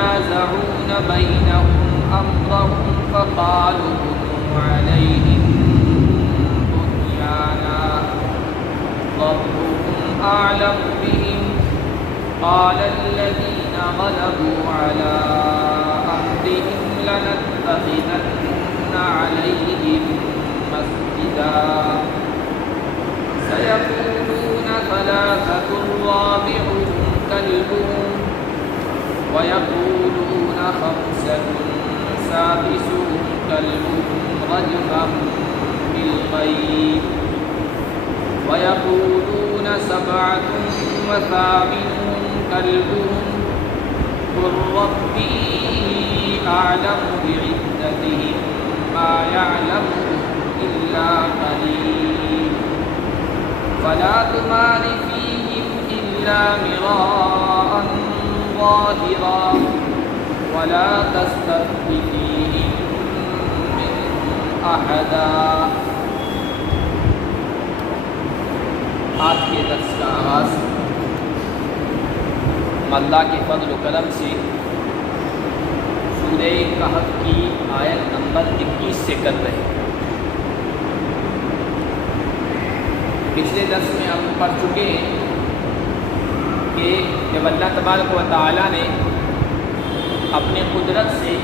يتنازعون بينهم أمرهم فقالوا ابنوا عليهم بنيانا ربهم أعلم بهم قال الذين غلبوا على أمرهم لنتخذن عليهم مسجدا سيقولون ثلاثة رابعهم كلبهم ويقولون خمسة سادسهم كلبهم رجما بالغيب ويقولون سبعة وثامنهم كلبهم قل ربي أعلم بعدتهم ما يعلمهم إلا قليل فلا تمار فيهم إلا مراء ظاهرا ولا تستفت فيهم منهم أحدا. آج کے درس کا آغاز اللہ کے فضل و کرم سے سورہ کہف کی آیت نمبر 21 سے کر رہے ہیں. پچھلے درس میں ہم پڑھ چکے ہیں کہ جب اللہ تبارک و تعالیٰ نے اپنے قدرت سے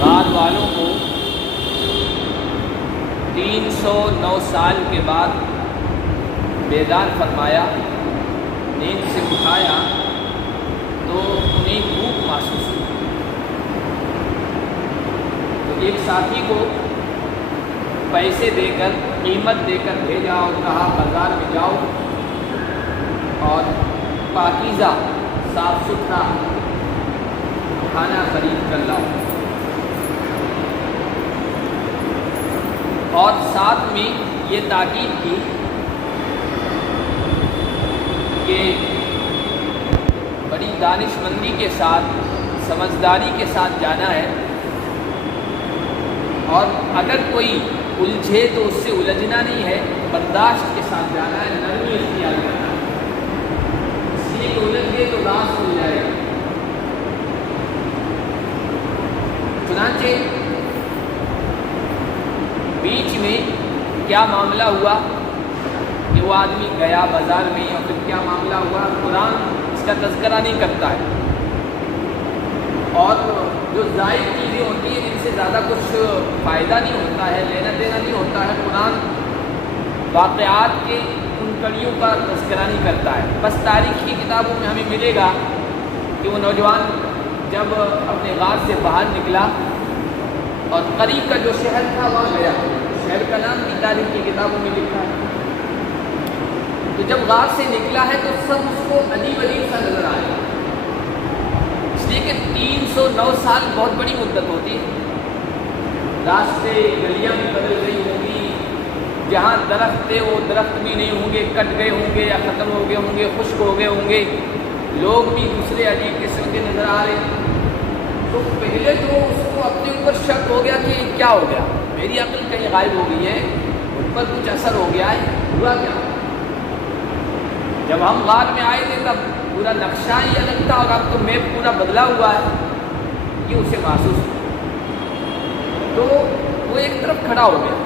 غار والوں کو 309 سال کے بعد بیدار فرمایا, نیند سے اٹھایا, تو انہیں بھوک محسوس ہوئی. تو ایک ساتھی کو پیسے دے کر, قیمت دے کر بھیجا اور کہا بازار میں جاؤ اور پاکیزہ صاف ستھرا کھانا خرید کر لاؤ. اور ساتھ میں یہ تاکید کی کہ بڑی دانش مندی کے ساتھ, سمجھداری کے ساتھ جانا ہے, اور اگر کوئی الجھے تو اس سے الجھنا نہیں ہے, برداشت کے ساتھ جانا ہے, نرمی اختیار کرنا ہے. اس لیے کہ الجھ گئے تو راست ہو جائے گا. چنانچہ بیچ میں کیا معاملہ ہوا کہ وہ آدمی گیا بازار میں, اور پھر کیا معاملہ ہوا قرآن اس کا تذکرہ نہیں کرتا ہے. اور جو زائد چیزیں ہوتی ہیں جن سے زیادہ کچھ فائدہ نہیں ہوتا ہے, لینا دینا نہیں ہوتا ہے, قرآن واقعات کے ان کڑیوں کا تذکرہ نہیں کرتا ہے. بس تاریخ کی کتابوں میں ہمیں ملے گا کہ وہ نوجوان جب اپنے غار سے باہر نکلا اور قریب کا جو شہر تھا وہاں گیا, شہر کا نام بھی تاریخ کی کتابوں میں لکھا ہے. تو جب غار سے نکلا ہے تو سب اس کو عجیب عجیب سا نظر آیا, اس لیے کہ 309 سال بہت بڑی مدت ہوتی ہے. راستے گلیاں بھی بدل گئی ہوں گی, جہاں درخت تھے وہ درخت بھی نہیں ہوں گے, کٹ گئے ہوں گے یا ختم ہو گئے ہوں گے, خشک ہو گئے ہوں گے, لوگ بھی دوسرے عجیب قسم کے نظر آ رہے ہیں. تو پہلے تو اس کو اپنے اوپر شک ہو گیا کہ کیا ہو گیا, میری عقل کہیں غائب ہو گئی ہے, ان پر کچھ اثر ہو گیا ہے, ہوا کیا. جب ہم غار میں آئے تھے تب پورا نقشہ ہی الگ تھا اور اب تو میپ پورا بدلا ہوا ہے, یہ اسے محسوس ہوا. تو وہ ایک طرف کھڑا ہو گیا,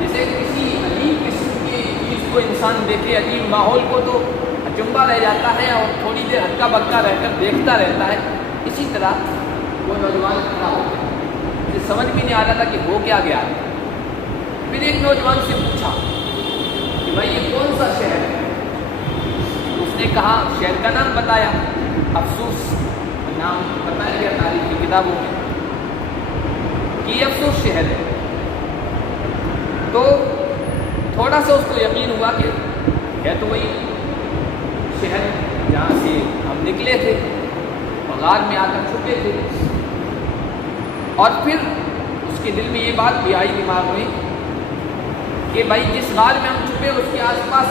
جیسے کسی عجیب قسم کی چیز کو انسان دیکھے, عجیب ماحول کو تو اچنبھا رہ جاتا ہے اور تھوڑی دیر ہکا بکا رہ کر دیکھتا رہتا ہے. اسی طرح وہ نوجوان کھڑا ہو گیا, اسے سمجھ بھی نہیں آ رہا تھا کہ ہو کیا گیا. پھر ایک نوجوان سے پوچھا کہ بھائی یہ کون سا شہر ہے. اس نے کہا, شہر کا نام بتایا, افسوس نام بتایا گیا تاریخ کی کتابوں میں کہ یہ افسوس شہر ہے. تو تھوڑا سا اس کو یقین ہوا کہ ہے تو وہی شہر جہاں سے ہم نکلے تھے, غار میں آ کر چھپے تھے. اور پھر اس کے دل میں یہ بات بھی آئی دماغ میں کہ بھائی جس غار میں ہم چھپے اس کے آس پاس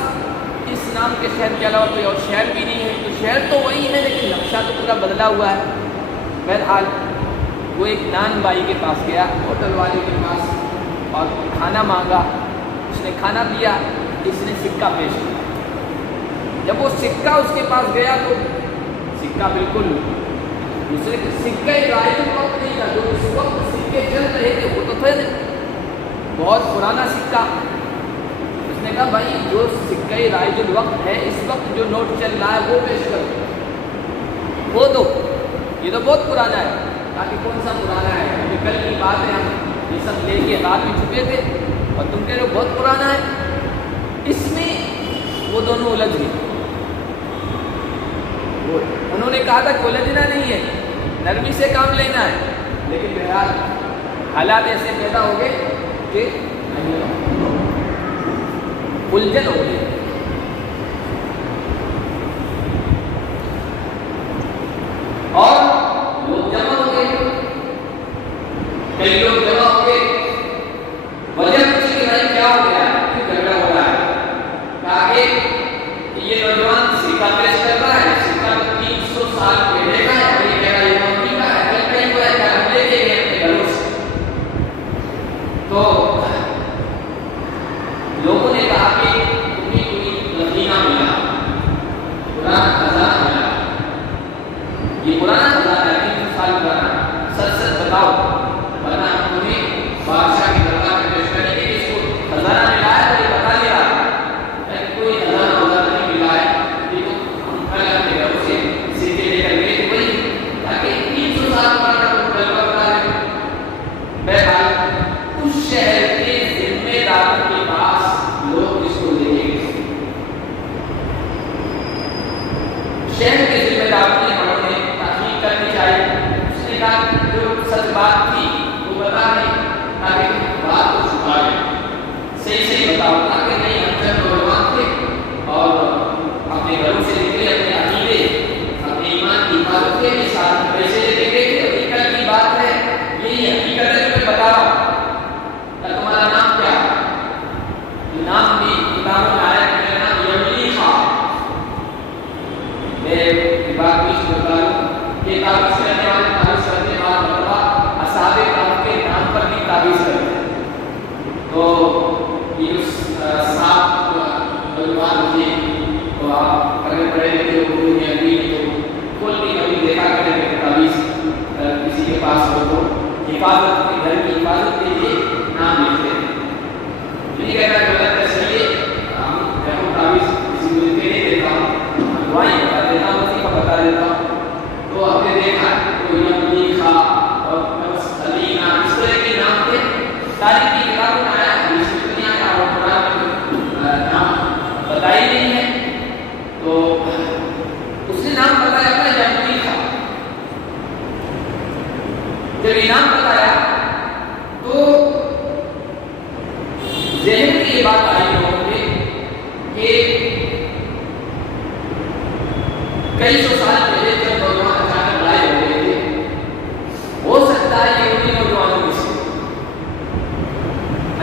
اس نام کے شہر کے علاوہ کوئی اور شہر بھی نہیں ہے. تو شہر تو وہی ہے لیکن نقشہ تو پورا بدلا ہوا ہے. بہرحال وہ ایک نان بائی کے پاس گیا, ہوٹل والے کے پاس, اور کھانا مانگا. اس نے کھانا دیا, اس نے سکہ پیش کیا. جب وہ سکہ اس کے پاس گیا تو سکہ بالکل دوسرے سکہ رائج وقت نہیں تھا، جو اس وقت سکے چل رہے تھے وہ تو تھے بہت پرانا سکہ. اس نے کہا بھائی جو سکہ رائج الوقت ہے اس وقت جو نوٹ چل رہا ہے وہ پیش کرو، وہ دو، یہ تو بہت پرانا ہے. تاکہ کون سا پرانا ہے؟ کیونکہ کل کی بات ہے، ہم یہ سب لے کے رات میں چکے تھے اور تم کہہ رہے ہو بہت پرانا ہے. اس میں وہ دونوں الجھ گئے. انہوں نے کہا تھا کہ الجھنا نہیں ہے، نرمی سے کام لینا ہے، لیکن بہرحال حالات ایسے پیدا ہو گئے کہ الجھن ہو گئی. اور لوگ جمع ہو گئے، کئی لوگ جمع ہو گئے. وجہ پوچھی کہ بھائی کیا ہو گیا، کیوں جھگڑا ہو رہا ہے؟ کہا کہ یہ نوجوان سکہ پیش کر رہا ہے، سکہ 300 سال پہلے کا ہے اور یہ کہہ رہا ہے یہ مکی کا ہے، کل کہیں ہوا ہے کہ ہم لے کے گئے اپنے گھروں سے. تو لوگوں نے کہا کہ تمہیں کوئی لفینہ ملا، پرانا خزانہ ملا، یہ پرانا خزانہ ہے 300 سال پرانا، سچ سچ بتاؤ ورنہ ہم تمہیں بادشاہ کی دربار میں پیش کریں گے. اس کو خزانہ ملا ہے تو یہ بتا دیا کوئی خزانہ وزانہ نہیں ملا ہے، یہ تو ہم کل اپنے گھروں سے سکے لے کر گئے تھے وہی، تاکہ 300 سال پرانا تم کلمہ بتا رہے. بہرحال اس شہر کے ذمہ داروں کے پاس لوگ اس کو لے گئے. شہر کے ذمہ داروں نے ہمیں تحقیق کرنی چاہیے. اس نے کہا کہ جو سچ بات تھی وہ بتا دیں تاکہ بات کو چھپا لیں، صحیح صحیح بتاؤ. تاکہ نہیں ہم چند نوجوان تھے اور اپنے گھروں سے نکلے اپنے عقیدے اپنے ایمان کی حفاظت کے لیے ساتھ پیسے لے کے گئے تھے. حقیقت کی بات ہے، یہی حقیقت ہے جو میں بتا رہا ہوں. تمہارا نام کیا؟ نام بھی کتابوں میں آیا کہ میرا نام یمنی خان. میں بات بھی بتا رہا ہوں، یہ تعویذ کرنے والے تعویذ کرنے والا مرتبہ اصحاب کہف کے نام پر بھی تعویذ کرتے ہیں. تو یہ اس سات نوجوان تھے تو آپ اگر پڑھے لکھے اردو میں عربی میں تو کھول بھی کبھی دیکھا کریں کہ تعویذ کسی کے پاس ہو تو حفاظت کے گھر کی حفاظت کے لیے نام لکھتے ہیں. نہیں کہنا غلط ہے، صحیح ہے. ہم تعویذ کسی کو لکھ کے نہیں دیتا ہوں، دعائیں بتا دیتا ہوں، وظیفہ بتا دیتا ہوں. تو آپ نے دیکھا کوئی یمنی خا اور علینا اس طرح کے نام تھے. تاریخ کی کتابوں میں آیا ہے، اس دنیا کا اور قرآن میں نام بتائی نہیں ہے. تو اس نے نام بتایا تھا یمنی خا. جب یہ نام بتایا تو ذہن میں یہ بات آئی لوگوں کے کہ کئی سو سال پہلے جب نوجوان اچانک لائے ہو گئے تھے، ہو سکتا ہے یہ انہیں نوجوانوں میں سے.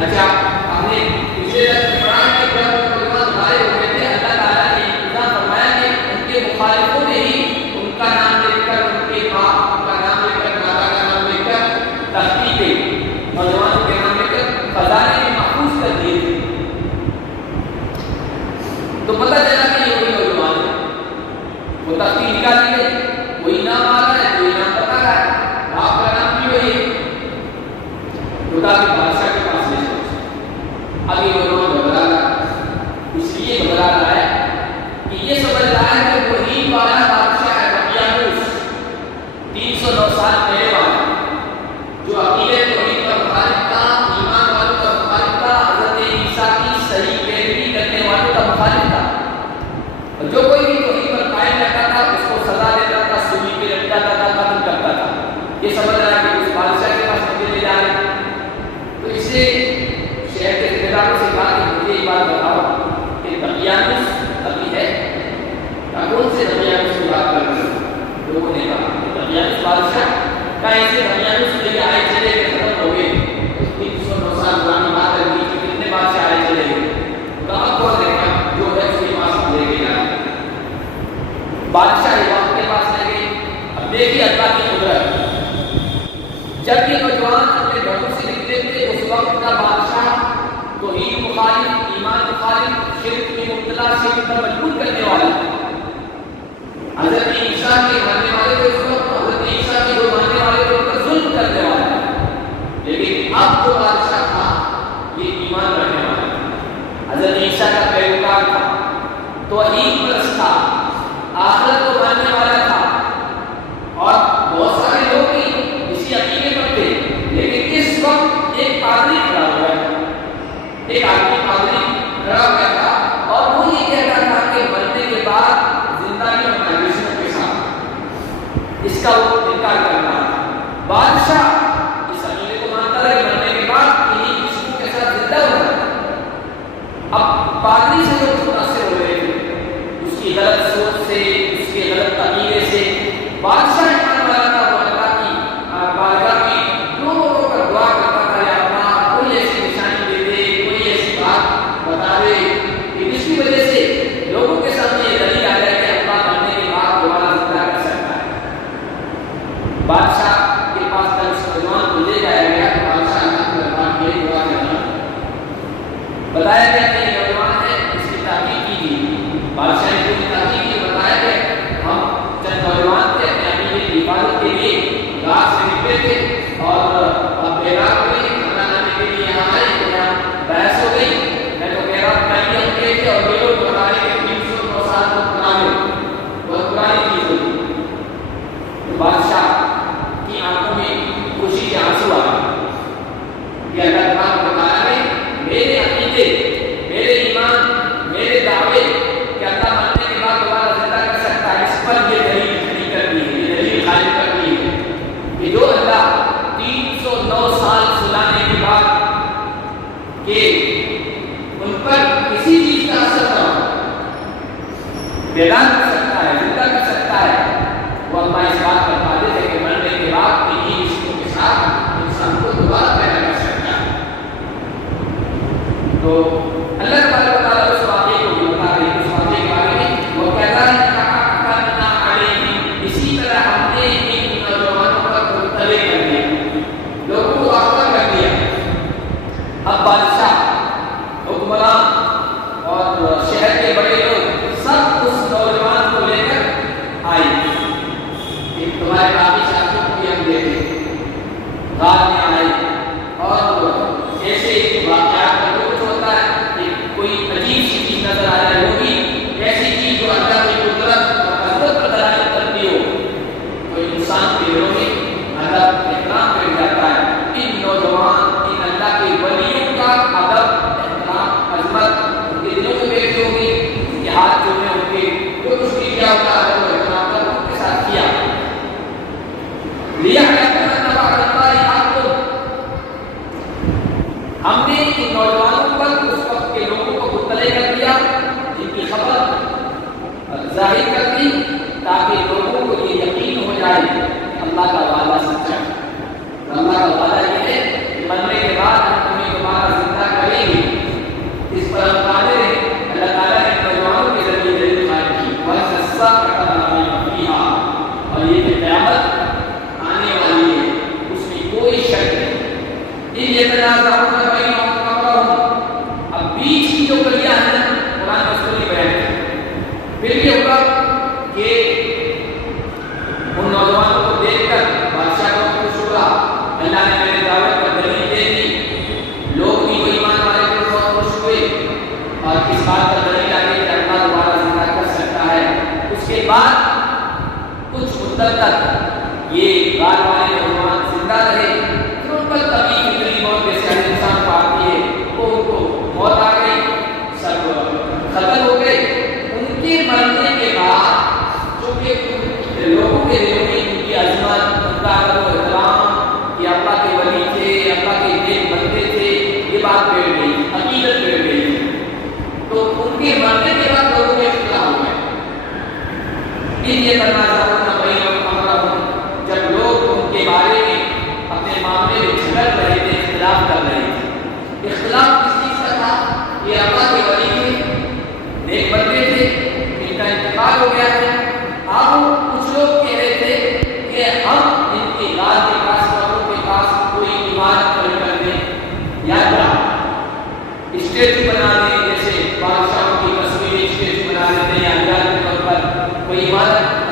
اچھا ہم نے پچھلے درس پڑھا کہ جب نوجوان لائے ہو گئے تھے اللہ تعالیٰ نے انتظام فرمایا کہ ان کے مخالفوں نے ہی ان کا نام لے کر، ان کے باپ کا نام لے کر، دادا کا نام لے کر تختی پہ نوجوانوں کے نام لے کر خزانے میں محفوظ کر دیے تھے. تو پتہ چلا کہ یہ وہی نوجوان ہے. وہ تختی نکالی گئی، وہی نام آ رہا ہے، وہی نام بتا رہا ہے، آپ کا نام بھی وہی ہے. خدا کے بادشاہ کے پاس لے جاؤ. اب یہ نوجوان گھبرا رہا ہے، اس لیے گھبرا رہا ہے کہ یہ سمجھ رہا ہے کہ وہی والا بادشاہ ہے دقیانوس 309 سال پہلے والا، جو عقیدے توحید کا مخالف تھا، ایمان والوں کا مخالف تھا، حضرت عیسیٰ کی صحیح پیروی کرنے والوں کا مخالف تھا. اور جو کوئی بھی توحید پر قائم رہتا تھا اس کو سزا دیتا تھا، سولی پہ لٹکاتا تھا، قتل کرتا تھا. یہ سمجھ رہا ہے کہ اس بادشاہ کے پاس مجھے لے جا رہے ہیں. تو اس سے شہر کے ذمہ داروں سے کہا کہ مجھے یہ بات بتاؤ کہ دقیانوس ابھی ہے؟ کون سے دقیانوس کی بات کر رہے ہیں؟ لوگوں نے کہا کہ دقیانوس بادشاہ کا ایسے دقیانوس کے لیے آئے چلے گئے ختم ہو گئے. 309 سال پرانی بات ہے، بیچ میں کتنے بادشاہ آئے چلے گئے. کہاں کون دیکھا جو ہے اس کے پاس لے کے جانا. بادشاہ وقت کے پاس لے گئے. اب دیکھیے اللہ کی قدرت. جب یہ نوجوان اپنے گھروں سے نکلے تھے اس وقت کا بادشاہ توحید مخالف، ایمان مخالف، شرک میں مبتلا، شرک پر مجبور کرنے والا. حضرت عیسیٰ کے ماننے والے تھے اس وقت، حضرت عیسیٰ کے جو ماننے والے تھے ان پر ظلم کرنے والے، لیکن اب جو بادشاہ تھا یہ ایمان رکھنے والا تھا، حضرت عیسیٰ کا پیروکار تھا، توحید پرست تھا، آخرت کو ماننے والا تھا، اور بہت سارے لوگ بھی اسی عقیدے پر تھے، لیکن اس وقت ایک پادری کھڑا ہوا ہے، ایک آدمی پادری کھڑا ہوا تھا اور وہ یہ کہتا تھا کہ مرنے کے بعد زندہ نہیں ہونا ہے جسم کے ساتھ، اس کا وہ انکار کرنا ہے۔ بادشاہ اس عقیدے کو مانتا ہے کہ مرنے کے بعد انہی جسموں کے ساتھ زندہ ہونا ہے۔ اب پادری سے لوگ متاثر ہو رہے تھے اس کی غلط سوچ سے، اس کے غلط عقیدے سے۔ بادشاہ ایمان والا تھا، وہ اللہ کی بارگاہ میں رو رو کر دعا کرتا تھا، یا اللہ کوئی ایسی نشانی دے دے، کوئی ایسی بات بتا دے کہ جس کی وجہ سے لوگوں کے سامنے یہ دلیل آ جائے کہ اللہ مرنے کے بعد دوبارہ زندہ کر سکتا ہے۔ بادشاہ کے پاس جب اس نوجوان کو لے جایا گیا تو بادشاہ اللہ کے دربار میں دعا کرنا بتایا گیا کہ یہ نوجوان ہے، اس کی تحقیق کی گئی۔ بادشاہ نے پوری تحقیق کی، بتایا کہ ہم چند نوجوان تھے اپنے عقیدے کی حفاظت کے لیے رات سے نکلے تھے اور اب دیر رات ہوئی، کھانا کھانے کے لیے یہاں آئے تو یہاں بحث ہو گئی۔ میں تو کہہ رہا پہلے ہم گئے تھے اور یہ لوگ بتا رہے کہ 300 سال پرانے، بہت پرانی چیز ہوتی۔ تو بادشاہ کی آنکھوں میں خوشی کے آنسو آ گئے کہ اللہ تعالیٰ بتا رہے میرے عقیدے، میرے ایمان، میرے دعوے کہ اللہ مرنے کے بعد دوبارہ زندہ کر سکتا ہے، اس پر یہ دلیل کھڑی کر دی ہے، یہ دلیل قائم کر دی ہے کہ جو اللہ 309 سال سلانے کے بعد کہ ان پر کسی چیز کا اثر نہ ہو، بیدار کر سکتا ہے، زندہ کر سکتا ہے، وہ اللہ اس بات پر قادر ہے کہ مرنے کے بعد انہی رشتوں کے ساتھ انسان کو دوبارہ پیدا کر سکتا ہے۔ تو اللہ تبارک و تعالیٰ اس واقعے کو بھی بتا رہے ہیں، اس واقعے کے بارے میں وہ کہتا ہے اسی طرح ہم نے ان نوجوانوں پر مطلع کر دیا، لوگوں کو آگاہ کر دیا۔ اب بادشاہ، حکمران اور شہر کے بڑے لوگ سب اس نوجوان کو لے کر آئے کہ تمہارے باقی ساتھیوں کو بھی ہم دیکھیں، رات میں آئے اور ایسے واقعات کا کچھ ہوتا ہے کہ کوئی عجیب سی چیز نظر آ رہی ہوگی، ایسی چیز جو اللہ کی قدرت اور عظمت پر دلالت کرتی ہو، تو انسان کے دلوں میں ادب احترام بڑھ جاتا ہے۔ ان نوجوان، ان اللہ کے ولیوں کا ادب احترام عظمت ان کے دلوں میں بیٹھی ہوگی، ان کے ہاتھ جوڑے ہوں گے، جو کچھ بھی کیا ہوگا ادب و احترام کا ان کے ساتھ کیا لیا ہم نے ان نوجوانوں پر اس وقت کے لوگوں کو مطلع کر دیا، جن کی خبر ظاہر کر دی تاکہ لوگوں کو یہ یقین ہو جائے کہ اللہ کا وعدہ سچا ہے۔ اللہ کا وعدہ یہ ہے کہ مرنے کے بعد ہم تمہیں دوبارہ زندہ کریں گے، اس پر ہم قادر ہیں۔ اللہ تعالیٰ نے نوجوانوں کے ذریعے دلیل قائم کی، اور یہ کہ قیامت آنے والی ہے، اس میں کوئی شک نہیں۔ اب بیچ کی جو کلیاں ہیں قرآن مستقل بیان ہے، پھر یہ ہوگا کہ ان نوجوانوں کو دیکھ کر بادشاہ کو خوش ہوگا، اللہ نے میرے دعوت پر دلیل دے دی، لوگ بھی وہ ایمان والے کو بہت خوش ہوئے اور اس بات پر دلیل آ گئی کہ اللہ دوبارہ زندہ کر سکتا ہے۔ اس کے بعد کچھ مدت تک یہ غار والے نوجوان زندہ رہے، پھر ان پر طبی فطری موت جیسے ہر انسان کو آتی ہے، وہ ان کو موت آ گئی، سب ختم ہو گئے۔ ان کے مرنے کے بعد جو کہ لوگوں کے دلوں میں ان کی عظمت، ان کا ادب و احترام کہ اللہ کے ولی تھے، اللہ کے نیک بندے تھے، یہ بات بیٹھ گئی، عقیدت بیٹھ گئی، تو ان کے مرنے کے بعد لوگوں میں اختلاف ہو گیا۔ یہ تنازعات جب لوگ ان کے بارے میں اپنے معاملے میں جھگڑ رہے تھے، اختلاف کر رہے تھے۔ اختلاف کس چیز کا تھا؟ یہ اللہ کے ولی تھے، نیک بندے تھے، ان کا انتقال ہو گیا ہے۔ اب کچھ لوگ کہہ رہے تھے کہ ہم ان کی غار کے پاس، قبروں کے پاس کوئی عمارت کھڑی کر دیں یا اسٹیچو بنا دیں، جیسے بادشاہوں کی تصویر اسٹیچو بنا دیتے ہیں یا کے طور پر کوئی عمارت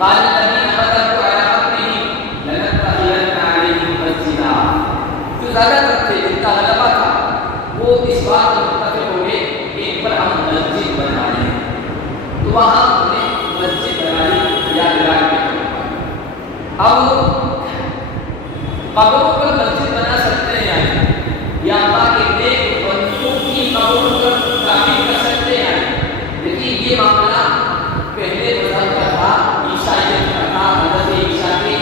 قال الذين غلبوا على امرهم لنتخذن عليهم مسجدا. جو زیادہ تر تھے جن کا غلبہ تھا وہ اس بات پر متفق ہو گئے کہ ان پر ہم مسجد بنا لیں. تو وہاں ہم نے مسجد بنا لی یا عراق میں. اب قبروں پر مسجد بنا سکتے ہیں یا اللہ کے نیک بندوں کی قبروں پر تعمیر کر سکتے ہیں. لیکن یہ معاملہ پہلے مذہب کا تھا، عیسائیت کا تھا، حضرت عیسیٰ کے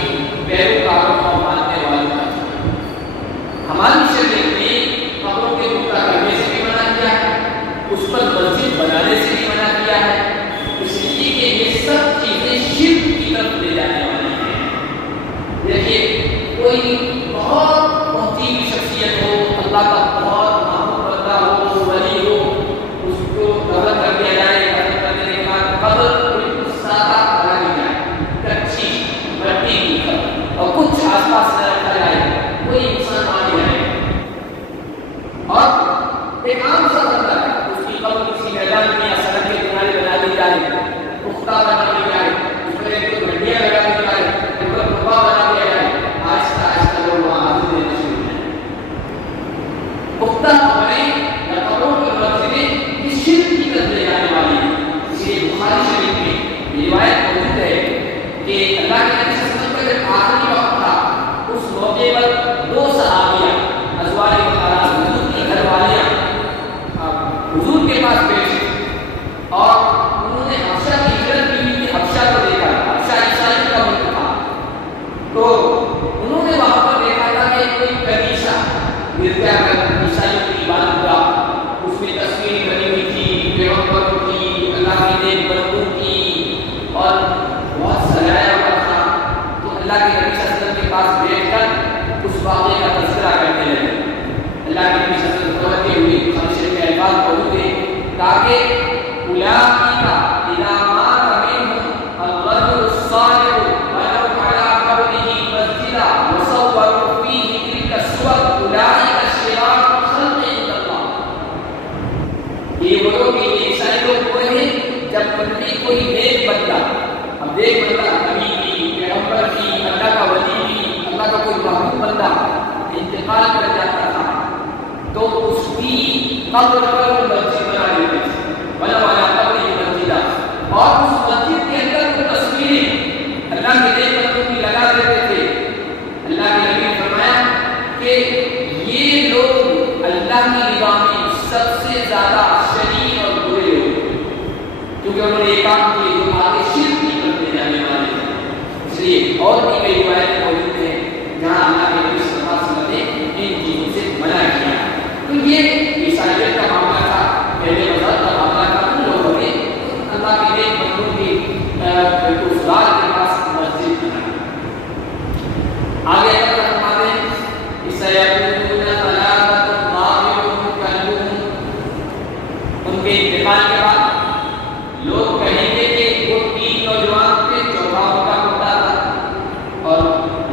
پیروکاروں کو ماننے والوں کا تھا. ہماری شریعت نے قبروں کے ٹکڑا کرنے سے بھی منع کیا ہے، اس پر مسجد بنانے سے بھی منع کیا ہے، اس لیے کہ یہ سب چیزیں شرک کی طرف لے جانے والی ہیں. دیکھیے کوئی بہت پہنچی ہوئی شخصیت ہو، اللہ کا بہت محبوب بندہ ہو، ولی ہو، اس کو دفن کر دیا جائے. دفن کرنے کے بعد قبر بالکل سادہ بنا دی جائے، کچی مٹی کی قبر، اور کچھ آس پاس نہ رکھا جائے، کوئی انسان آ جائے اور ایک عام سا بندہ ہے اس کی قبر کسی میدان میں یا سڑک کے کنارے بنا دی جائے، پختہ بنا دی جائے، اس پر ایک گھنٹیاں لگا دی جائے، اس پر کپڑا بنا دیا جائے. آہستہ آہستہ لوگ وہاں حاضر دینا شروع کریں. پختہ قبریں یا قبروں پر مسجدیں اس شرک کی طرف لے جانے والی ہیں. اس لیے بخاری شریف میں یہ روایت موجود ہے کہ اللہ کے نبی صلی اللہ علیہ وسلم کا جب آخری وقت تھا اس موقع پر دو صحابیہ ازواج مطہرات حضور کی گھر والیاں حضور کے پاس بیٹھی اور انہوں نے حبشہ کی ہجرت کی ہوئی تھی. حبشہ کو دیکھا، حبشہ عیسائی کا ملک تھا، تو انہوں نے وہاں پر دیکھا تھا کہ کوئی کنیسہ گرجا گھر عیسائیوں کی عبادت کا، اس میں تصویر بنی ہوئی تھی پیغمبروں کی، اللہ کے نیک بندوں کی، اور بہت سجایا ہوا تھا. تو اللہ کے نبی صلی اللہ علیہ وسلم کے پاس بیٹھ کر اس واقعے کا تذکرہ کرنے لگے. اللہ کے نبی صلی اللہ علیہ وسلم ہوتے ہوئے بخاری شریف میں الفاظ موجود ہیں تاکہ اولئک اذا مات منهم الرجل الصالح ولو على قبره مسجدا وصوروا فيه تلك الصور اولئک شرار خلق عند اللہ. یہ وہ لوگ عیسائی لوگ ہوئے ہیں جب بندی کوئی نیک بندہ، اب نیک بندہ نبی بھی، پیغمبر بھی، اللہ کا ولی بھی، اللہ کا کوئی محبوب بندہ انتقال کر جاتا تھا تو اس کی قبر پر مسجد بنا دیتے تھے، بنا والا قبر مسجدہ، اور اس مسجد کے اندر وہ تصویریں اللہ کے نیک بندوں کی لگا دیتے تھے. اللہ کے نبی نے فرمایا کہ یہ لوگ اللہ کی نگاہ میں سب سے زیادہ شریر اور برے لوگ، کیونکہ انہوں نے یہ کام کیے جو آگے شرک کی طرف لے جانے والے تھے. اس لیے اور بھی کئی روایتیں موجود ہیں جہاں اللہ کے نبی صلی اللہ علیہ وسلم نے ان چیزوں سے منع کیا. تو یہ عیسائیت کا معاملہ تھا، پہلے مذہب کا معاملہ تھا. ان لوگوں نے اللہ کے نیک بندوں کی افراد کے پاس مسجد بنائی. آگے اللہ فرماتے ہیں سَيَقُولُونَ ثَلَاثَةٌ رَابِعُهُمْ كَلْبُهُمْ. ان کے انتقال کے بعد لوگ کہیں گے کہ وہ تین نوجوان تھے، چوتھا ان کا کتا تھا، اور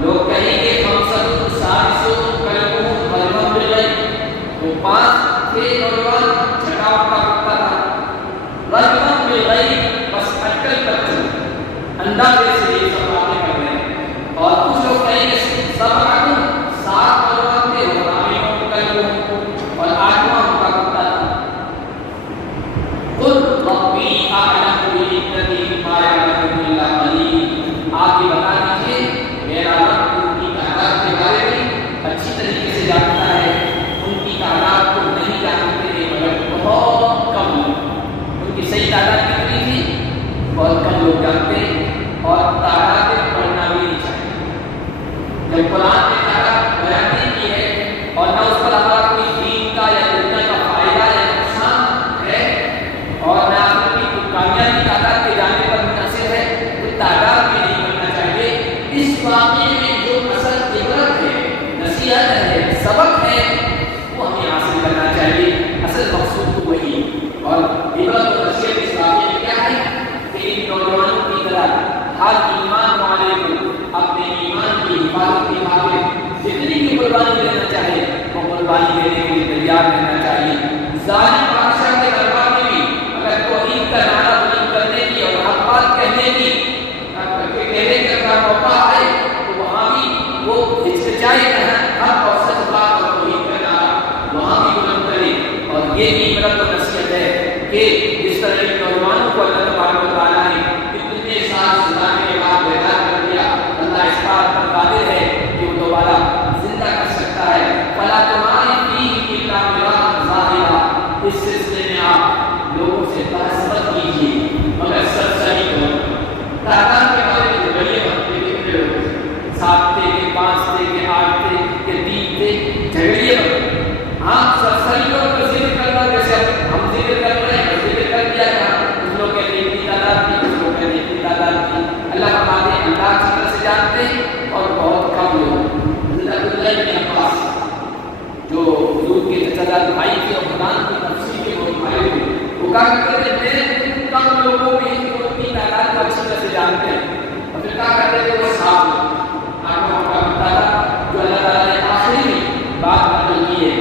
لوگ کہیں گے خَمْسَةٌ سَادِسُهُمْ كَلْبُهُمْ رَجْمًا بِالْغَيْبِ. وہ پانچ تھے نوجوان، چھٹا ان کا کتا تھا. رَجْمًا بِالْغَيْبِ بس اٹکل پتھر اندازے سے یہ سب باتیں کر رہے ہیں. اور کچھ لوگ کہیں گے سَبْعَةٌ سات نوجوان تھے، وَرَابِعُهُمْ كَلْبُهُمْ اور آٹھواں ان کا کتا تھا. قُلْ رَبِّي أَعْلَمُ بِعِدَّتِهِم مَّا يَعْلَمُهُمْ إِلَّا قَلِيلٌ. آپ یہ بتا دیجیے میرا رب ان کی تعداد کے بارے میں اچھی طریقے سے جانتا ہے. ان کی تعداد کو نہیں جانتے مگر بہت کم لوگ. ان کی صحیح تعداد کتنی تھی بہت کم لوگ جانتے ہیں، اور تعداد پڑھنا بھی نہیں چاہیے. جب قرآن نے تعداد بیان نہیں کی ہے اور نہ اس پر ہمارا کوئی دین کا یا دنیا کا فائدہ یا نقصان ہے، اور نہ اپنی کامیابی کی تعداد کے جانے پر منحصر ہے، تو تعداد میں نہیں کرنا چاہیے. اس واقعے میں جو اصل عبرت ہے، نصیحت ہے، سبق ہے، وہ ہمیں حاصل کرنا چاہیے. اصل مقصود تو وہی. اور عبرت و نصیحت اس واقعے میں کیا ہے کہ ان نوجوانوں کی طرح ہر ایمان والے کو اپنے ایمان کی حفاظت کے خاطر جتنی بھی قربانی دینا چاہے وہ قربانی دینے کے لیے تیار رہنا چاہیے. ظالم بادشاہ کے دربار میں بھی اگر توحید کا نعرہ بلند کرنے کی اور حق بات کہنے کی اور یہ بھی عبرت و نصیحت ہے کہ جس طرح ان نوجوانوں کو اللہ تبارک و تعالیٰ نے اتنے سال سزانے کے بعد بیدار کر دیا، اللہ اس بات پر قادر ہے کہ وہ دوبارہ زندہ کر سکتا ہے۔ فلا تماری فیہ الا مرأۃ ظاہرہ، اس سلسلے میں آپ لوگوں سے بحث مت کیجیے مگر سرسری طور پر۔ تعداد کے بارے میں بڑے وقت کتنے لوگ 7 تھے کہ 5 تھے کہ 8 تھے کہ 3 تھے، جھگڑیے مت۔ ہاں سرسری طور پر ذکر کرنا، جیسے ہم ذکر کر رہے ہیں، ذکر کر دیا کہ کچھ لوگ کہتے ہیں اتنی تعداد تھی، کچھ لوگ کہتے ہیں اتنی تعداد تھی۔ اللہ فرماتے ہیں اللہ اچھی طرح سے جانتے ہیں اور بہت کم لوگ۔ حضرت عبداللہ بن عباس جو حضور کے چچا بھائی تھے اور قرآن کی تفسیر کے وہ بھائی تھے، وہ کہا کرتے تھے میں کم لوگوں میں اتنی تعداد کو اچھی طرح سے جانتے ہیں، اور پھر کہا کرتے تھے وہ صاحب آپ کا مطالعہ جو اللہ تعالیٰ نے آخری میں بات نقل کی ہے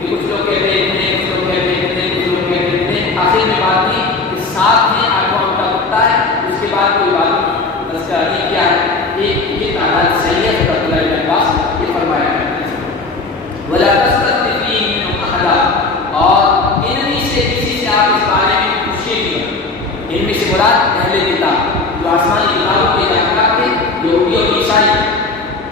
کہ کچھ لوگ کہتے ہیں اتنے، کچھ لوگ کہتے ہیں اتنے، کچھ لوگ کہتے ہیں اتنے، آخر میں بات کی کہ 7 ہیں، 8واں کا کتا ہے، اس کے بعد کوئی بات تذکرہ نہیں کیا ہے کہ یہ تعداد صحیح ہے۔ حضرت عبداللہ بن عباس یہ فرمایا ہے وَلَا تَسْتَفْتِ فِيهِ مِنْهُمْ أَحَدًا، اور ان میں سے کسی سے آپ اس بارے میں پوچھیں بھی۔ ان میں سے مراد اہل کتاب جو آسمانی کتابوں کے جانکار تھے، یہودی اور عیسائی،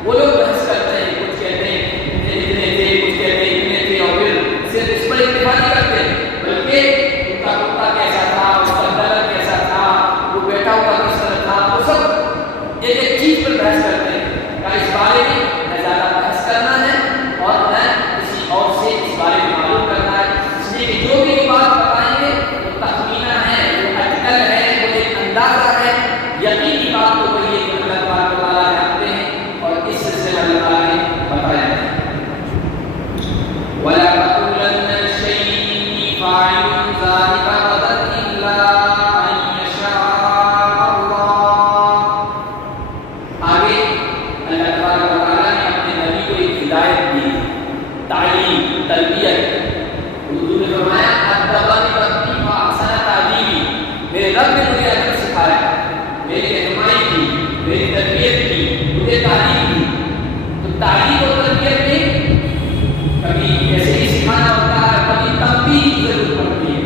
وہ لوگ بحث کرتے ہیں، کچھ کہتے ہیں اتنے تھے، کچھ کہتے ہیں اتنے تھے، اور پھر صرف اس پر اتفاق نہیں کرتے بلکہ ان کا کتا کیسا تھا، اس کا کلر کیسا تھا، وہ بیٹھا ہوا کس طرح تھا، وہ سب ایک ایک چیز پر بحث کرتے ہیں کہ اس بارے میں نہ زیادہ بحث کرنا ہے اور نہ کسی اور سے اس بارے میں معلوم کرنا ہے، اس لیے کہ جو بھی بات بتائیں گے وہ تخمینہ ہے، وہ اٹکل ہے، وہ ایک اندازہ ہے، یقینی بات تو وہی ہے کہ اللہ تبارک و تعالیٰ جانتے ہیں اور اس سلسلے میں اللہ تعالیٰ نے بتایا ہے۔ وَلَا تَقُولَنَّ لِشَيْءٍ إِنِّي فَاعِلٌ ذَلِكَ غَدًا إِلَّا أَن يَشَاءَ اللَّهُ۔ آگے اللہ تبارک و تعالیٰ نے اپنے نبی کو ایک ہدایت دی، تعلیم، تربیت۔ حضور نے فرمایا ادبنی ربی فاحسن تعلیمی، میرے رب نے مجھے ادب سکھایا، میری رہنمائی کی، میری تربیت کی، مجھے تعلیم دی۔ تو تعلیم اور تربیت میں کبھی ایسے ہی سکھانا ہوتا ہے، کبھی تنبیہ کی ضرورت پڑتی ہے،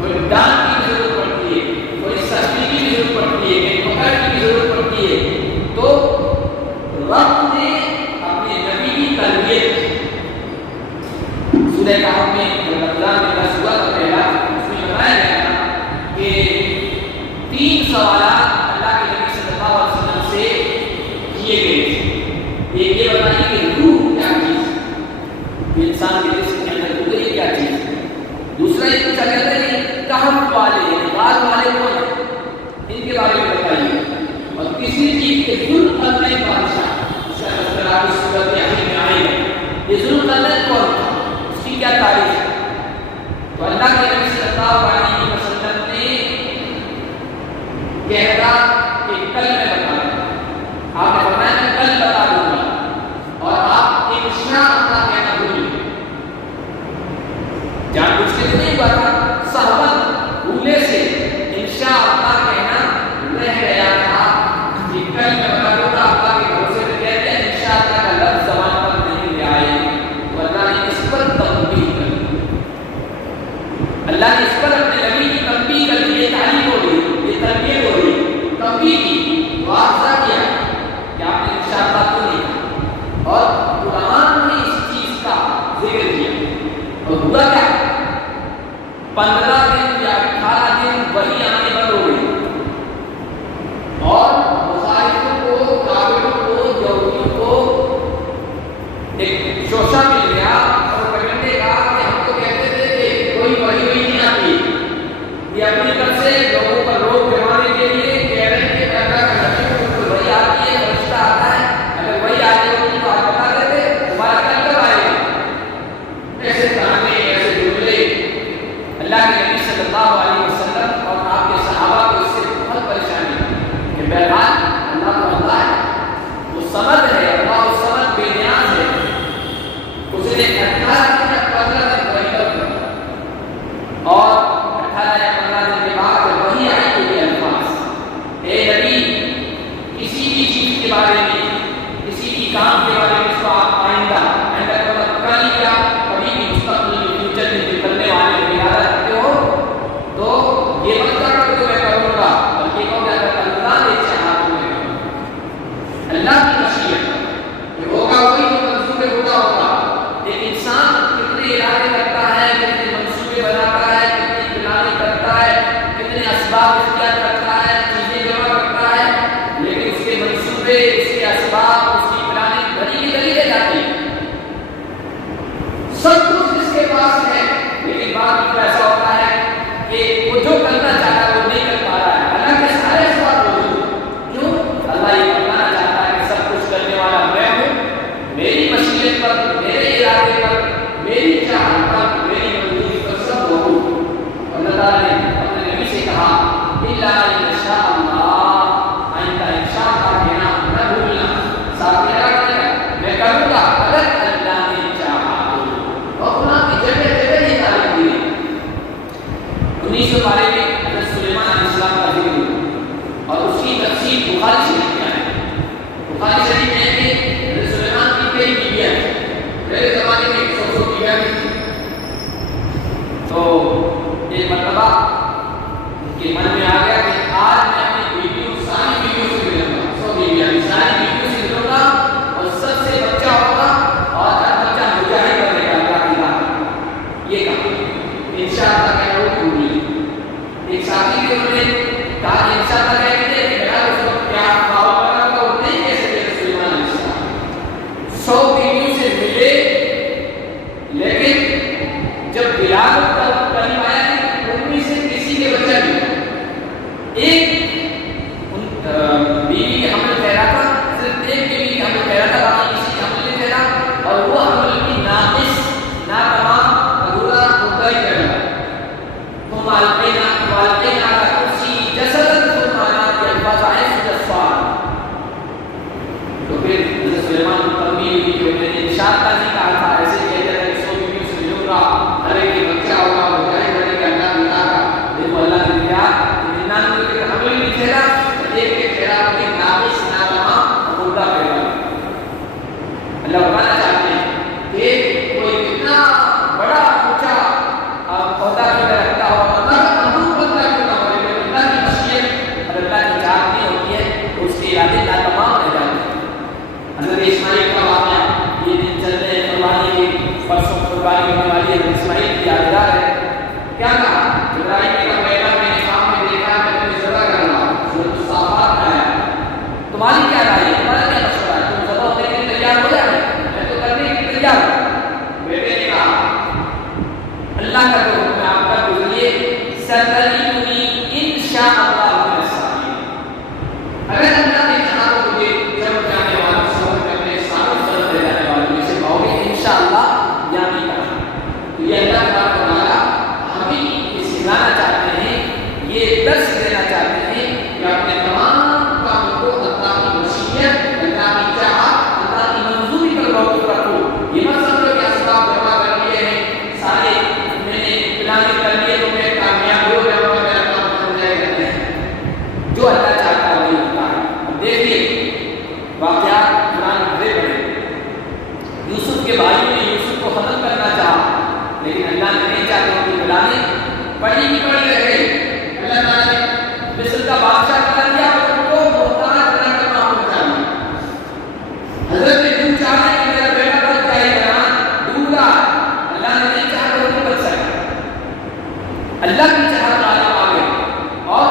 کوئی ڈانٹ کی ضرورت پڑتی ہے، کوئی سختی کی ضرورت پڑتی ہے، کوئی پکڑ کی ضرورت پڑتی ہے۔ تو رب نے اپنے نبی کی تربیت کی۔ سورہ کہف میں رمضان میں درس ہوا تو پہلا اس میں بتایا گیا تھا کہ 3 سوالات اللہ کے نبی صلی اللہ علیہ وسلم سے کیے گئے تھے۔ ایک یہ بتائیے کہ روح کیا چیز ہے، انسان کے جسم کے اندر گزری کیا چیز ہے۔ دوسرا یہ پوچھا گیا تھا کہ کہف والے یعنی غار والے کون ہیں، ان کے بارے میں بتائیے۔ اور تیسری چیز کہ ذوالقرنین بادشاہ، اس کا تذکرہ اس صورت کے آخر میں آئے گا، یہ ذوالقرنین کون تھا، اس کی کیا تاریخ ہے۔ تو اللہ کے نبی صلی اللہ علیہ وسلم نے کہتا کہ کل میں بتا دوں گا، آپ نے فرمایا کہ کل بتا دوں گا، اور آپ انشاءاللہ کہنا بھولیں۔ جان بوجھ کے نہیں ہوا تھا، صحبت بھولے سے انشاءاللہ کہنا رہ گیا تھا کہ کل میں بتا دوں گا۔ اللہ کے بھروسے پہ کہتے ہیں انشاءاللہ کا لفظ زبان پر نہیں لے آئے، تو اللہ نے اس پر تنبیہ کر دی، اللہ نے اس پر اپنے نبی کی تنبیہ کر دی۔ یہ تعلیم ہو رہی، یہ تربیت ہو رہی، تنبیہ کی، واضح کیا کہ آپ نے انشاءاللہ تو نہیں کہا، اور قرآن نے اس چیز کا ذکر کیا۔ اور ہوا کیا، 15 دن یا 18 دن وہی آنے بند ہو گئی، اور مخالفوں کو، کافروں کو، یہودیوں کو ایک شوشہ مل گیا اور پکڑنے کا کہ ہم تو کہتے تھے کہ کوئی وہی نہیں آتی، یہ اپنی طرف سے لوگوں پر روک جمانے کے لیے کہہ رہے ہیں کہ اللہ کا نبی کو وہی آتی ہے، فرشتہ آتا ہے، اگر وہی آ جائے تو آپ بتا دیتے ہمارا کل کب آئے گا۔ ایسے کہانی، ایسے جملے اللہ کے نبی صلی اللہ علیہ وسلم اور آپ کے صحابہ کو اس سے بہت پریشانی کہ بہرحال اللہ تو اللہ ہے، وہ سمد ہے، اللہ وہ سمد بے نیاز ہے، اس نے 18 یا 15 دن وہی کر، اور 18 یا 15 دن کے بعد جب وہی آئی تو یہ الفاظ، اے نبی کسی بھی چیز کے بارے میں، کسی بھی کام کے بارے میں اس کو آپ آئندہ کل یا کبھی بھی مستقبل میں فیوچر میں جو کرنے والے منصوبے بناتا ہے، کتنی پلاننگ کرتا ہے، کتنے اسباب اختیار کرتا ہے، چیزیں جمع کرتا ہے، لیکن اس کے منصوبے، اس کے اسباب، اس کی پلاننگ بھری کی بھری رہ جاتی ہے، سب کچھ اس کے پاس ہے، لیکن بعد میں ایسا ہوتا ہے کہ وہ جو کرنا چاہتا ہے وہ نہیں کر پا رہا ہے، حالانکہ سارے اسباب موجود۔ کیوں؟ اللہ یہ بتانا چاہتا ہے کہ سب کچھ کرنے والا میں ہوں، میری مشیت پر، میرے ارادے پر، میری چاہت پر، میری منظوری پر سب موجود۔ اللہ تعالیٰ نے اپنے نبی سے کہا الا ان شاء اللہ، آئندہ ان شاء اللہ کہنا نہ بھولنا، ساتھ میرا کہنا میں کروں گا اگر اللہ نے چاہا تو۔ اور قرآن کی جگہ جگہ یہ تعلیم دی ہے۔ 19 پارے میں حضرت سلیمان علیہ السلام کا ذکر ہوا اور اس کی تفسیر بخاری شریف میں ہے۔ بخاری شریف میں ہے کہ حضرت سلیمان کی کئی بیویاں ہیں، پہلے زمانے میں 100 بیویاں تھیں، تو ایک مرتبہ ان کے من میں آ گیا کہ آج میں اپنی بیویوں، ساری بیویوں سے ملوں گا، 100 بیویاں، ساری بیویوں سے ملوں گا اور سب سے بچہ ہوگا اور ہر بچہ مجاہد بنے گا اللہ کی راہ میں۔ یہ کہا انشاءاللہ کہ وہ پوری ایک ساتھی کے انہوں نے کہا کہ انشاءاللہ کہتے ہیں کہ میرا اس وقت کیا معاملہ کا وہ نہیں کہہ سکے سلیمان علیہ السلام 100 بیویوں سے ملے، لیکن جب ولادت کا قریب آیا کہ ان میں سے کسی کے بچہ نہیں، ایک بیوی کے حمل ٹھہرا تھا، صرف ایک بیوی کے حمل ٹھہرا تھا، باقی کسی کے حمل نہیں ٹھہرا، اور وہ حمل بھی ناقص، ناتمام، ادھورا، مدعی ٹھہرا۔ ثم القينا على كرسي جسدا ثم نادى الفاظ عز الصار۔ تو پھر حضرت سلیمان کو تنبیہ ہوئی کہ میں نے انشاءاللہ نہیں کہا تھا، ایسے کہتے ہیں کہ 100 بیویوں سے ملوں گا، ہر ایک کے بچہ ہوگا، مجاہد بنے گا اللہ کی راہ کا۔ دیکھو اللہ نے دیا کہ 99 کے حمل نہیں ٹھہرا، ایک کے ٹھہرا کہ ناقص، ناتمام، مردہ پیدا۔ اللہ بتانا چاہتے ہیں کہ کوئی کتنا بڑا اونچا عہدہ کیوں نہ رکھتا ہو، ارادے ناتمام رہ جاتے ہیں۔ حضرت اسماعیل کا واقعہ، یہ دن چل رہے ہیں قربانی کے، پرسوں قربانی ہونے والی ہے، حضرت اسماعیل کی یادگار ہے۔ کیا کہا؟ ابراہیم کا بیٹا میں نے سامنے دیکھا، میں تمہیں ذبح کر رہا ہوں، سورۃ الصافات میں آیا، تمہاری کیا رائے ہے، تمہارا کیا مشورہ ہے، تم ذبح ہونے کے لیے تیار ہو جائے؟ میں تو کرنے کے لیے تیار ہوں۔ بیٹے نے کہا اللہ کا تو حکم ہے، آپ کا گزریے، ستجدنی ان شاء اللہ من الصابرین۔ اگر اللہ نے چاہا تو مجھے جب جانے والا صبر کرنے، ثابت قدم رہ جانے والوں میں سے کہو گے انشاءاللہ یا نہیں کرنا۔ تو یہ اللہ تعالیٰ ہمیں یہ سکھانا چاہتے ہیں، یہ درس دینا چاہتے ہیں کہ اپنے تمام کاموں کو اللہ کی مشیت، اللہ کی چاہت، اللہ کی منظوری پر موقف رکھو۔ یہ مت سمجھو کہ اسباب جمع کر لیے ہیں، سارے میں نے پلاننگ کر لیے تو میں کامیاب ہو جاؤں گا، میرا کام بن جائے گا۔ نہیں، جو اللہ چاہتا ہے وہی ہوتا ہے۔ اب دیکھیے واقعات قرآن بڑے بڑے، یوسف کے بھائیوں نے یوسف کو ختم کرنا چاہا، لیکن اللہ نے نہیں چاہتے ان کی پلاننگ پڑی کی پڑی رہ گئی۔ اللہ تعالیٰ نے مصر کا بادشاہ بنا دیا اور ان کو محتاج بنا کر وہاں پہنچا دیا۔ حضرت نے یوں چاہا کہ میرا بیٹا بچ جائے، جہاں ڈوب رہا، اللہ نے نہیں چاہا تو وہ نہیں بچ سکا۔ اللہ کی چاہت غالب آ گئی اور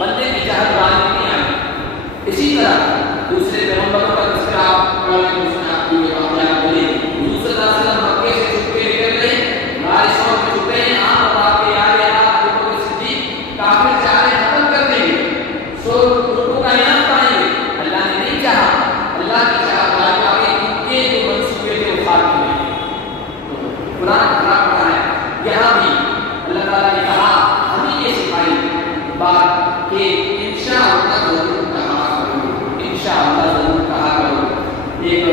بندے کی چاہت غالب نہیں آئی۔ اسی طرح دوسرے پیغمبروں کا تذکرہ آپ قرآن میں سنا، آپ یہ واقعات بولے، حضور صلی اللہ علیہ وسلم مکے سے چھپ کے نکل رہے، غار ثور میں چھپے ہیں، آپ اور آپ کے یار آپ ابو بکر صدیق کافر چاہ رہے ختم کر دیں گے، سو رکوع کا انعام پائیں گے، اللہ نے نہیں چاہا، اللہ کی چاہت غالب آ گئی، ان کے جو منصوبے تھے وہ خاک میں گئے۔ تو قرآن خراب پڑا ہے، یہاں بھی اللہ تعالیٰ نے کہا، ہمیں یہ سکھائی بات کہ انشاءاللہ ضرور کہا کرو، انشاءاللہ ضرور کہا کرو۔ ایک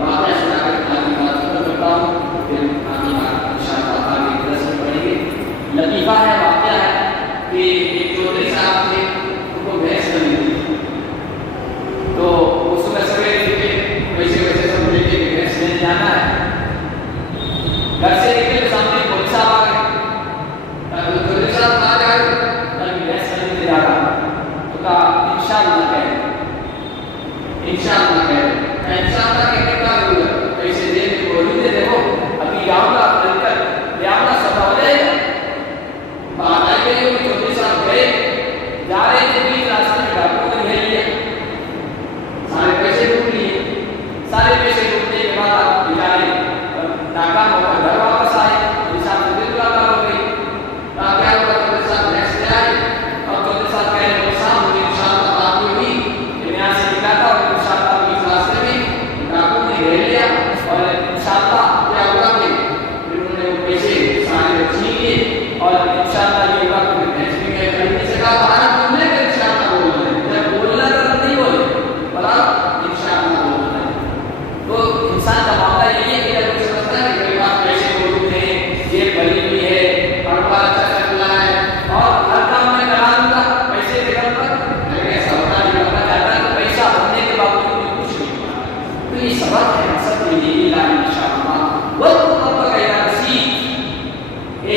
واقعہ سنا کر آگے بات کرتا ہوں، پھر آگے بات انشاءاللہ آگے درس میں پڑھیں گے۔ لطیفہ ہے، واقعہ ہے کہ ایک چودھری صاحب تھے، ان کو بھینس بنی تھی، تو اس میں سویرے نکلے، ویسے سب لے کے بھینس لینے جانا ہے، گھر سے نکلے تو سامنے پولیس صاحب آ گئے،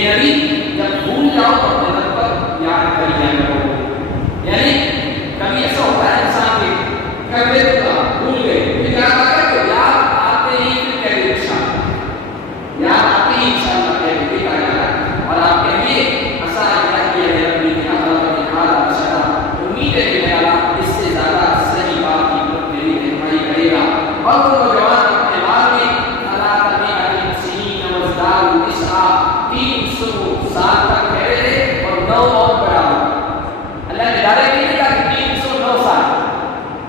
نبی جب بھول جاؤ تو اپنے رب پر یاد کر لیا کرو. یعنی کبھی ایسا ہوتا ہے انسان کے کر دے تو بھول گئے پھر یاد آتا ہے تو یاد آتے ہی پھر کہہ دے انشاءاللہ، یاد آتے ہی انشاءاللہ کہہ دے ٹھیک ہے. اور آپ کہیے ایسا کیا کیا ہے ربی نے اللہ نے کہا اچھا امید ہے کہ میرا اس سے زیادہ صحیح بات کی میری رہنمائی کرے گا. اور وہ نوجوان اپنے بال میں اللہ تعالی علیہ سین نمازدار اسا 300 سال تک ٹھہرے رہے اور 9 اور بڑھا. اللہ نے ارادہ کیا کہ 309 سال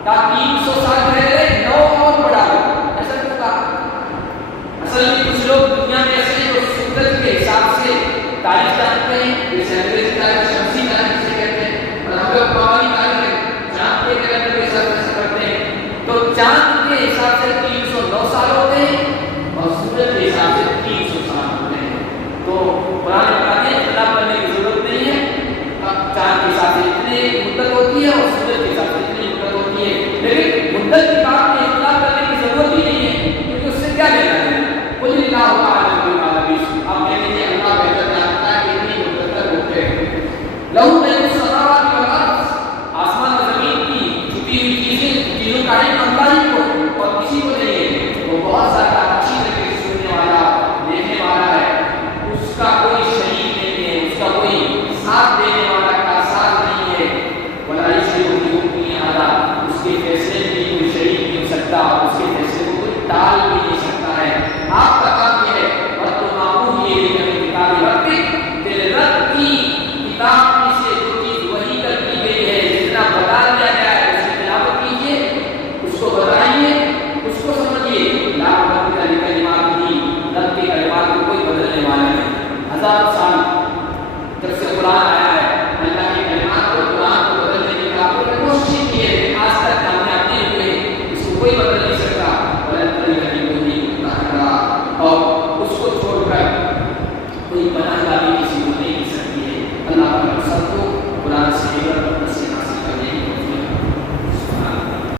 کا 300 سال ٹھہرے رہے 9 اور بڑھا. ایسا کیوں کہا؟ اصل میں کچھ لوگ دنیا میں ایسے جو سورج کے حساب سے تاریخ جانتے ہیں، جیسے انگریزی تاریخ شمسی تاریخ سے کہتے ہیں، اور ہم لوگ قومی تاریخ چاند کے کیلنڈر کے حساب سے کرتے ہیں. تو چاند کے حساب سے 309 سال ہوتے ہیں اور سورج کے حساب سے 300 سال ہوتے ہیں. تو قرآن بتاتے ہیں اختلاف کرنے کی ضرورت نہیں ہے. چاند کے حساب سے اتنی مدت ہوتی ہے اور سورج کے حساب سے اتنی مدت ہوتی ہے، لیکن مدت کی بات میں اختلاف کرنے کی ضرورت ہی نہیں ہے کیونکہ اس سے کیا لینا ہے. قل اللہ اعلم بالمعالم، آپ کہہ لیجیے اللہ بہتر جانتا ہے کہ اتنی مدت تک ہوتے ہیں. لہو بین السماوات والارض، آسمان اور زمین کی چھپی ہوئی چیزوں کا علم اللہ ہی کو ہے اور کسی کو نہیں ہے. وہ بہت زیادہ اچھی طرح سے سننے والا دیکھنے والا ہے. اس کا کوئی شریک نہیں ہے، اس کا کوئی ساتھ دینے والا کا ساتھ نہیں ہے. ولا یشرک بحکمہ احدا، اس کے فیصلے میں کوئی شریک نہیں ہو سکتا، اس کے فیصلے کو کوئی ٹال بھی نہیں سکتا ہے. آپ کا کام یہ ہے اور تم معقول یہ کہ کتاب ربک، تیرے رب کی کتاب میں سے جو چیز وحی کر دی گئی ہے، جتنا بتا دیا گیا ہے اس کی تلاوت کیجیے، اس کو بتائیے، اس کو سمجھیے. لا مبدل لکلماتہ، رب کے کلمات کو کوئی بدلنے والا نہیں. 1000 سال جب سے قرآن